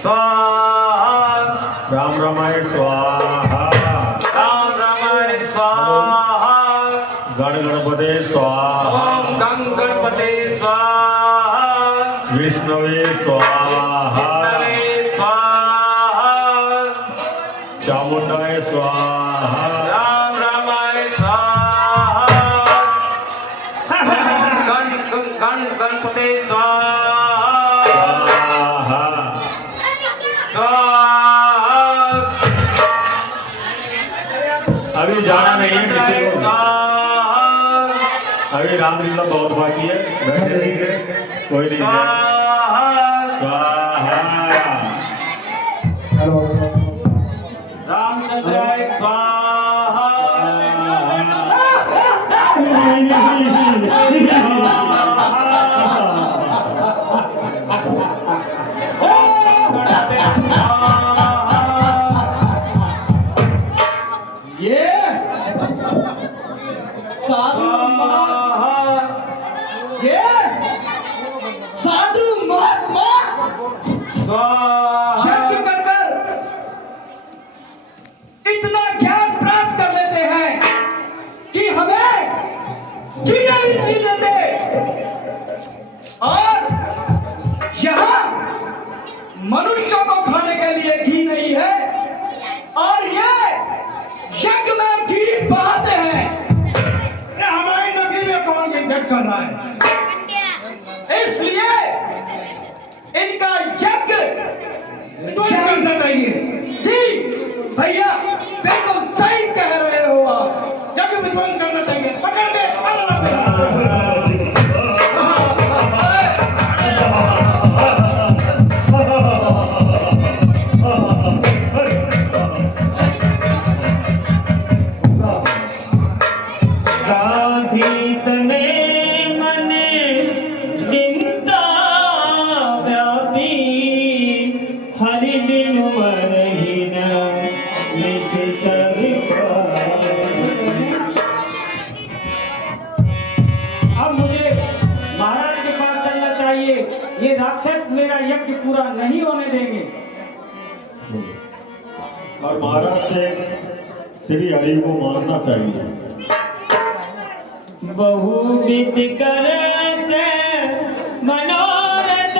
स्वाहा राम रमाय स्वाहा राम रमाय स्वाहा गण गणपते स्वाहा ओम गं गणपते स्वाहा विष्णवे स्वाहा विष्णवे स्वाहा चामुंडाय स्वाहा राम रमाय स्वाहा गण गणपते स्वाहा अभी जाना नहीं है किसी को। अभी रामलीला बहुत बाकी है, बैठे रहिए, कोई नहीं जाए। स्वाहा रामचंद्राय स्वाहा ये साधु साधु महात्मा यज्ञ कर कर इतना ज्ञान प्राप्त कर लेते हैं कि हमें जीने भी नहीं देते, और यहाँ मनुष्यों को खाने के लिए घी नहीं है, और ये यज्ञ में घी बहाते हैं। हमारी नगरी में कौन यज्ञ कर रहा है? इसलिए इनका यज्ञ तो करना चाहिए। जी भैया, बिल्कुल सही कह रहे हो आप, यज्ञ विध्वंस करना चाहिए। पकड़ दे ये राक्षस मेरा यज्ञ पूरा नहीं होने देंगे। और महाराज से श्री हरि को मानना चाहिए। बहुविध करते मनोरथ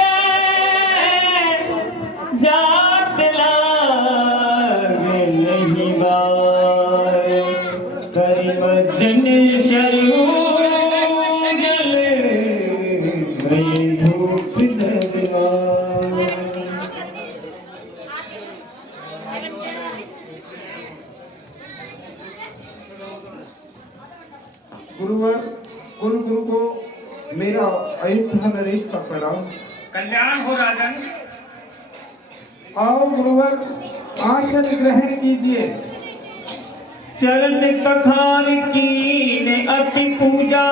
जात लागे नहीं बार, करि मज्जन शरीर जल गए धूप दरबार। गुरुवर गुरु को मेरा अयोध्या नरेश का प्रणाम। कल्याण हो राजन। आओ गुरुवर, आसन ग्रहण कीजिए। चरण पखार की ने अति पूजा,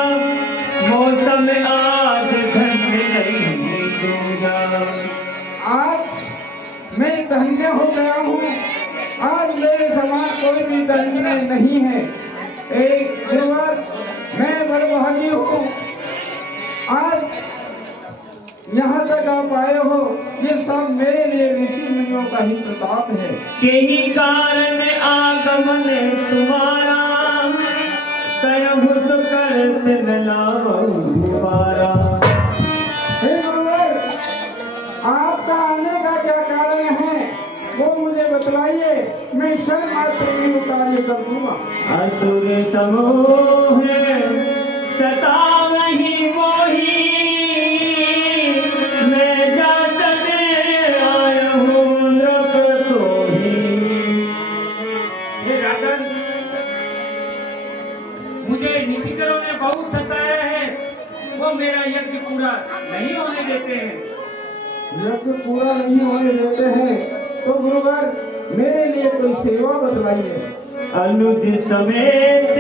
मौसम आज धन्य नहीं दूजा। आज मैं धन्य हो गया हूँ, आज मेरे समान कोई भी धन्य नहीं है। एक गुरुवर, मैं बड़भागी हूँ, आज यहाँ तक आप आए हो, ये सब मेरे लिए ऋषि मुनियों का ही प्रताप है। यही कारण आगमन तुम्हारा, कहूँ तो कर से मिलाओ दोबारा। हे गुरुवर, आपका आने का क्या कारण है वो मुझे बतलाइए, मैं क्षण मात्र में कार्य कर दूंगा। असुर समूह सतावहि मोही, मैं जातक आया हूँ नृप सोही। हे राजन, मुझे निशिचरों ने बहुत सताया है, वो मेरा यज्ञ पूरा नहीं होने देते हैं। यज्ञ पूरा नहीं होने देते हैं तो गुरुवर मेरे लिए कोई सेवा बतलाइए। अनुज समेत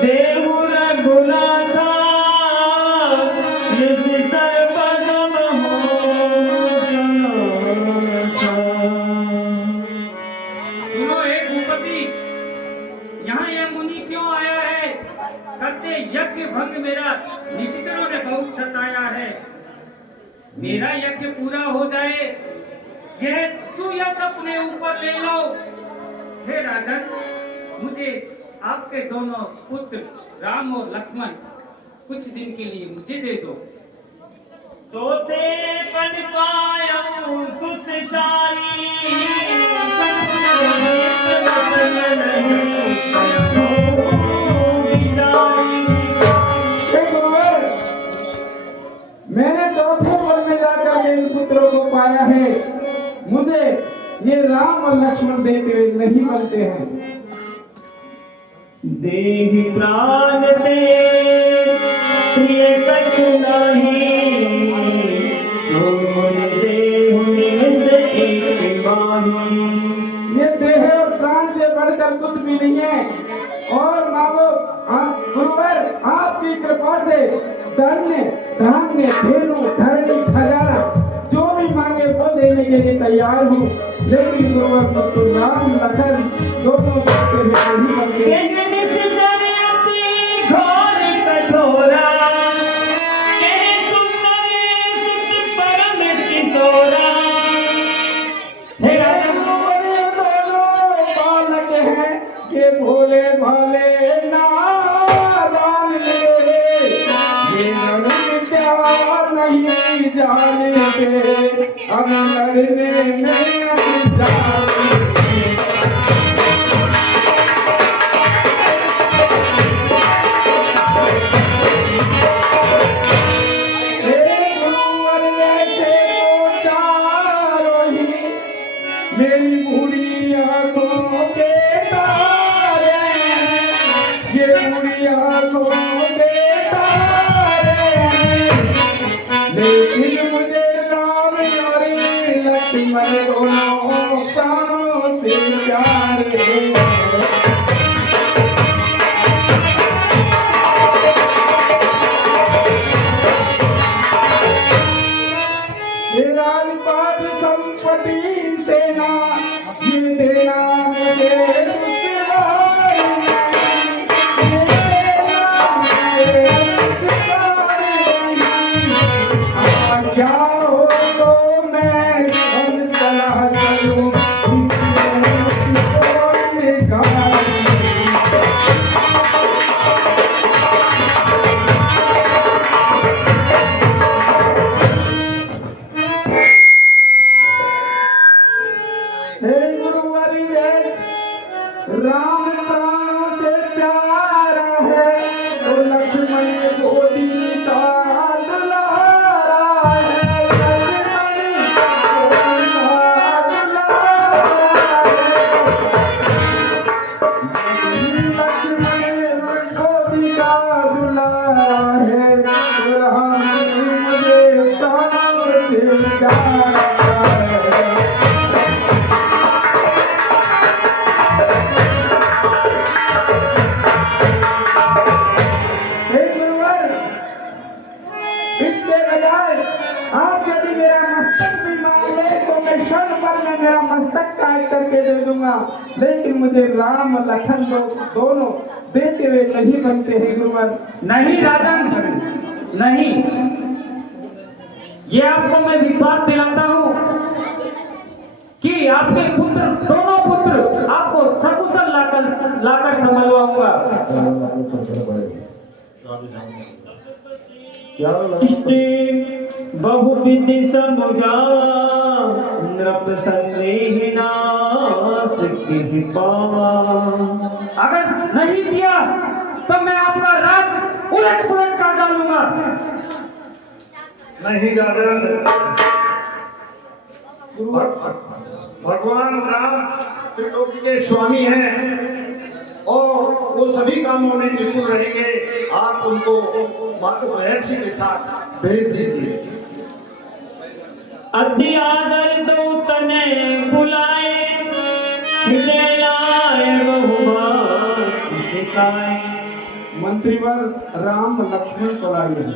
देहु रघुनाथा, ऋषि सर्वगम हो जाता। सुनो हे भूपति, यहाँ यह मुनि क्यों आया है? करते यज्ञ भंग मेरा निश्चरों ने बहुत सताया है। मेरा यज्ञ पूरा हो यह सुयश अपने ऊपर ले लो। हे राजन, मुझे आपके दोनों पुत्र राम और लक्ष्मण कुछ दिन के लिए मुझे दे दो। सोते पन पायऊ सुत चारी मैंने चौथे पल में जाकर इन पुत्रों को पाया है। मुझे ये राम और लक्ष्मण देते हुए नहीं बनते हैं। देहि प्राण दे प्रिय कछु नहीं, सोन देहु निमिष एक माही। ये देह और प्राण से बढ़कर कुछ भी नहीं है। और मावो गुरुवर, आपकी कृपा से धन्य धान्य धेनु धरणी खजाना जो भी मांगे वो देने के लिए तैयार हूँ। लेकिन गुरुवर तो राम लखन दोनों देते हुए नहीं बनते। घोर कठोरा कहे सुंदर सुत परम किशोरा। हे हमारे दोनों बालक हैं, ये भोले भाले नादान ले, ये लड़ने क्या नहीं जानते, अब लड़ने में जानते। मेरी बूढ़ी आंखों के तारे, ये बूढ़ी आंखों के तारे, लेकिन मुझे राम और लक्ष्मण दोनों प्राणों से प्यारे। राजपाट संपत्ति सेना ये देना मुझे रुतबाई, ये देना मुझे रुतबाई। आज्ञा हो तो मैं अब चला चलूं, इसमें कोई निकाली। हे गुरुवर, राम प्राणों से प्यारा है, तो लक्ष्मण गोदी का दुलारा है। लक्ष्मण गोदी का दुलारा है, तो राम मुझे प्राणों से प्यारा है। इसके बजाय आप यदि मेरा मस्तक भी मांग ले तो मैं क्षण भर में मेरा मस्तक काट करके दे दूंगा। लेकिन मुझे राम और लखन दोनों देते हुए नहीं बनते हैं गुरुवर। नहीं राजन, नहीं। ये आपको मैं विश्वास दिलाता हूँ कि आपके पुत्र, दोनों पुत्र आपको सकुशल लाकर संभलवाऊंगा। बहुविधि समुझा नृप संदेह नाश की पावा। अगर नहीं दिया तो मैं आपका राज उलट पुलट कर डालूंगा। नहीं राजन, भगवान राम त्रिलोकी के स्वामी हैं और वो सभी कामों में निपुण रहेंगे। आप उनको मातु महर्षि के साथ भेज दीजिए। अति आदर दो तने बुलाए, मिले लाए बहुमान सिखाए। मंत्रीवर राम लक्ष्मण को लाइए।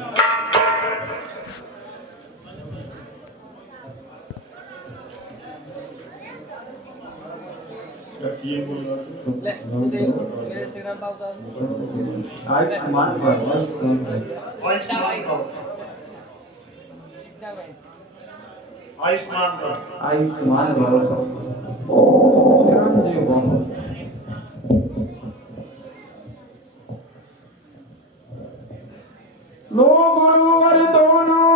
आयुष्मान भव। आयुष्मान भव। ओम चिरंजीव भव। लो गुरुवर दोनों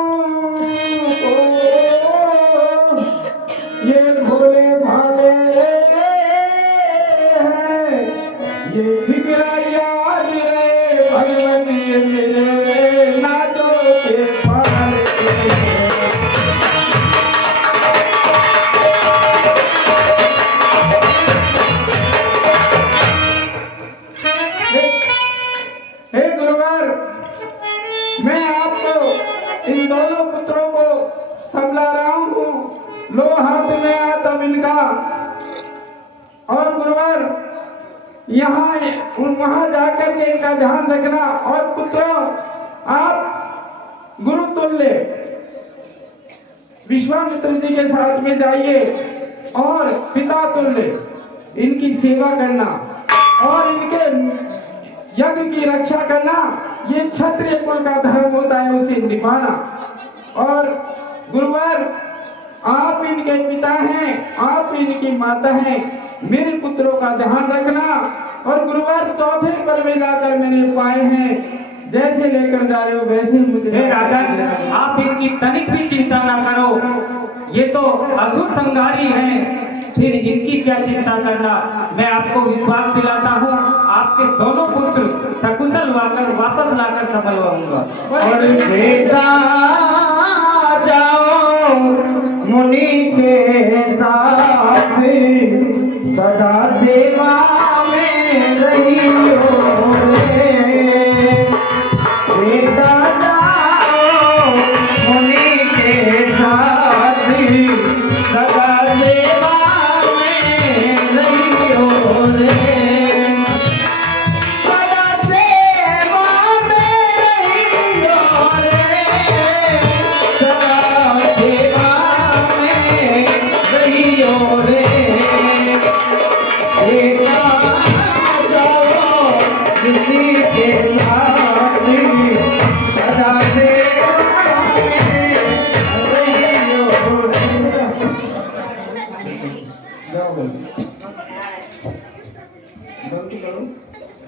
को ये भोले भाले हैं, ये फिक्र याद रे भगवन मेरे नाचो के पाले। हे गुरुवर, मैं आपको इन दोनों पुत्रों को संभला रहा हूँ। लो हाथ में आता इनका। और गुरुवर, यहाँ वहां जाकर के इनका ध्यान रखना। और पुत्रों, आप गुरु तुल्य विश्वामित्र जी के साथ में जाइए और पिता तुल्य इनकी सेवा करना और इनके यज्ञ की रक्षा करना। ये क्षत्रिय कुल का धर्म होता है, उसे निभाना। और गुरुवर, आप इनके पिता हैं, आप इनकी माता हैं, मेरे पुत्रों का ध्यान रखना। और गुरुवर, चौथे पल में जाकर मैंने पाए हैं, जैसे लेकर जा रहे हो वैसे ही मुझे। हे राजन, आप इनकी तनिक भी चिंता ना करो। ये तो असुर संहारी हैं, फिर इनकी क्या चिंता करना। मैं आपको विश्वास दिलाता हूँ, आपके दोनों पुत्र सकुशल वापस लाकर सफल होऊंगा। और बेटा जाओ मुनि के साथ, सदा सेवा में रहियो।